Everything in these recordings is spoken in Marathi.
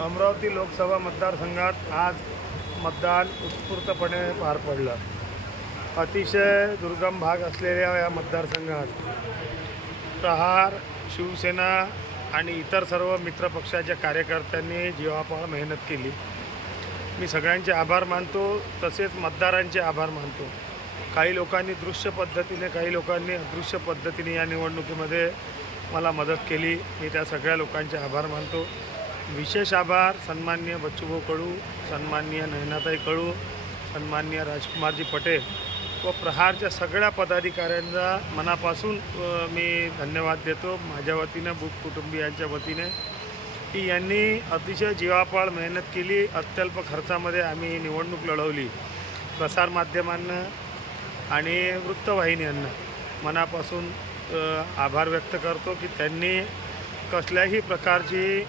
अमरावती लोकसभा मतदारसंघात आज मतदान उत्स्फूर्तपणे पार पडलं। अतिशय दुर्गम भाग असलेल्या या मतदारसंघात प्रहार, शिवसेना आणि इतर सर्व मित्रपक्षाच्या कार्यकर्त्यांनी जीवापाड मेहनत केली। मी सगळ्यांचे आभार मानतो, तसेच मतदारांचे आभार मानतो। काही लोकांनी दृश्य पद्धतीने, काही लोकांनी अदृश्य पद्धतीने या निवडणुकीमध्ये मला मदत केली। मी त्या सगळ्या लोकांचे आभार मानतो। विशेष आभार सन्माननीय बच्चूभाऊ कडू, सन्माननीय नयनाताई कडू, सन्माननीय राजकुमारजी पटेल व प्रहारच्या सगळ्या पदाधिकाऱ्यांचा मनापासून मी धन्यवाद देतो। माझ्या वतीने, बुक कुटुंबियांच्या वतीने, की यांनी अतिशय जीवापाड मेहनत केली। अत्यल्प खर्चामध्ये आम्ही निवडणूक लढवली। प्रसारमाध्यमांना आणि वृत्तवाहिन्यांना मनापासून आभार व्यक्त करतो की त्यांनी कसल्याही प्रकारची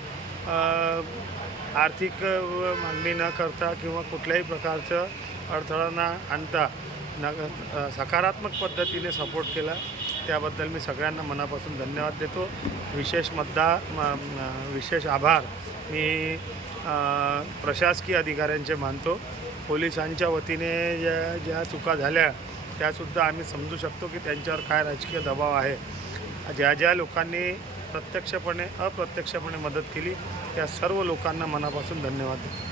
आर्थिक मागणी न करता किंवा कुठल्याही प्रकारचं अडथळा न आणता सकारात्मक पद्धतीने सपोर्ट केला। त्याबद्दल मी सगळ्यांना मनापासून धन्यवाद देतो। विशेष आभार मी प्रशासकीय अधिकाऱ्यांचे मानतो। पोलिसांच्या वतीने ज्या चुका झाल्या त्यासुद्धा आम्ही समजू शकतो की त्यांच्यावर काय राजकीय दबाव आहे। ज्या लोकांनी प्रत्यक्षपणे अप्रत्यक्षपणे मदत केली त्या सर्व लोकांना मनापासून धन्यवाद देतो।